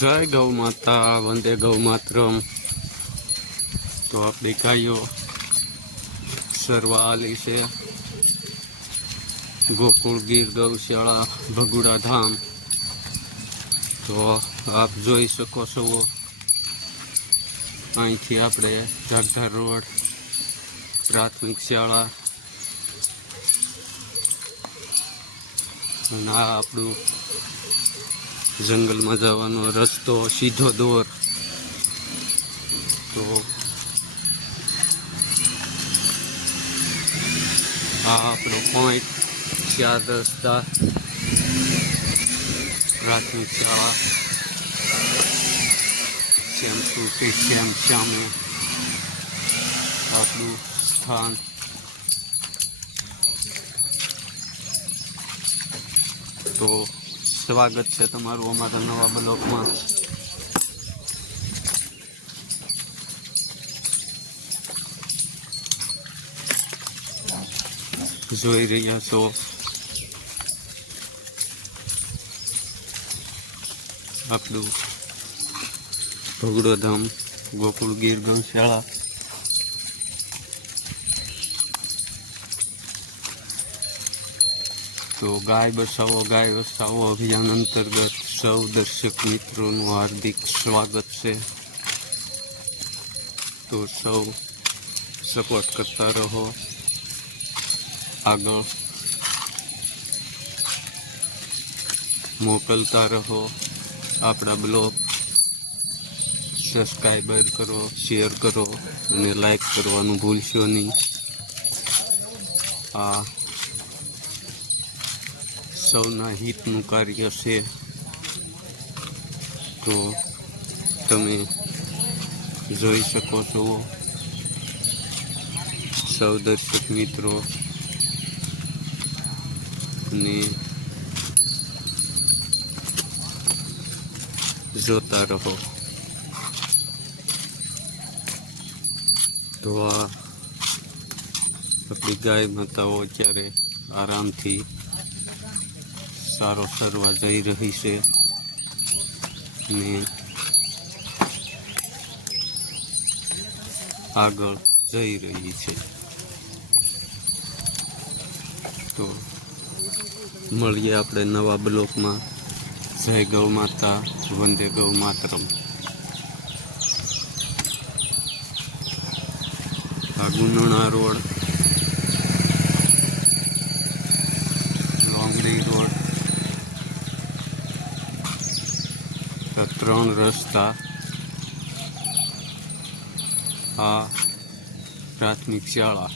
જય ગૌ માતા, વંદે ગૌ માતરમ. તો આપણી ગાયો સરવાલી છે, ગોકુળ ગીર, ગૌશાળા, ભગુડા ધામ. તો આપ જોઈ શકો છો, અહીંથી આપણે ધારધાર રોડ, પ્રાથમિક શાળા, અને આ આપણું જંગલમાં જવાનો રસ્તો, સીધો દોર. તો આ આપણો પોઈન્ટ ચાર રસ્તા. પ્રાથમિક શાળા. શ્યામ સુટી શ્યામ શ્યામે આપણું સ્થાન. તો સ્વાગત છે તમારું અમારા નવા બ્લોકમાં જોઈ રહ્યા છો. આપણું ભગડોધામ ગોકુળ ગીર ગૌશાળા. તો ગાય બસાવો ગાય બસાવો અભિયાન અંતર્ગત સૌ દર્શક મિત્રોનું હાર્દિક સ્વાગત છે. તો સૌ સપોર્ટ કરતા રહો. આગળ મોકલતા રહો. આપણા બ્લોગ સબસ્ક્રાઈબર કરો શેર કરો અને લાઈક કરવાનું ભૂલશો નહીં. આ સૌના હિતનું કાર્ય છે. તો તમે જોઈ શકો છો. સૌ દર્શક મિત્રો અને જોતા રહો. તો આ આપણી ગાય માતાઓ અત્યારે આરામથી સારો ફરવા જઈ રહી છે. ને આગળ જઈ રહી છે. તો મળીએ આપણે નવા બ્લોકમાં. જય ગૌ માતા, વંદે ગૌ માતરમ. આ રોડ લોંગડી રોડ આ ત્રણ રસ્તા આ પ્રાથમિક શાળા